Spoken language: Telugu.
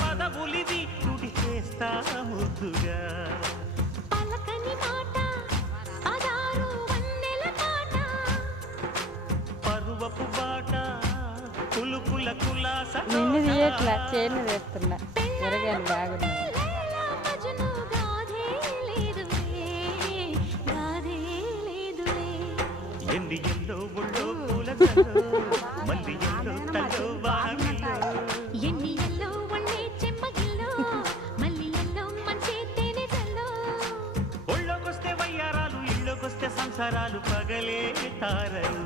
పదవులివి తుడి చేస్తా ముద్దుగా పలకని మాట పదారు వన్నెల పాట పరువపు బాట కులుకుల కులాస నిన్ను తీయట్లా చేను వేస్తున్నా జరగాను బాగుంది లైలా మజ్ను గాథే లేదులే గాథే లేదులే ఎన్ని ఎల్లో ఒళ్ళో పూల జల్లు మల్లి ఎల్లో తల్లో వామిలో ఎన్ని ఎల్లో వన్నే చెమ్మగిల్లో మల్లి ఎల్లో మంచి తేనె జల్లో ఒళ్ళోకొస్తే వయ్యారాలు ఇళ్ళోకొస్తే సంసారాలు పగలే తారలు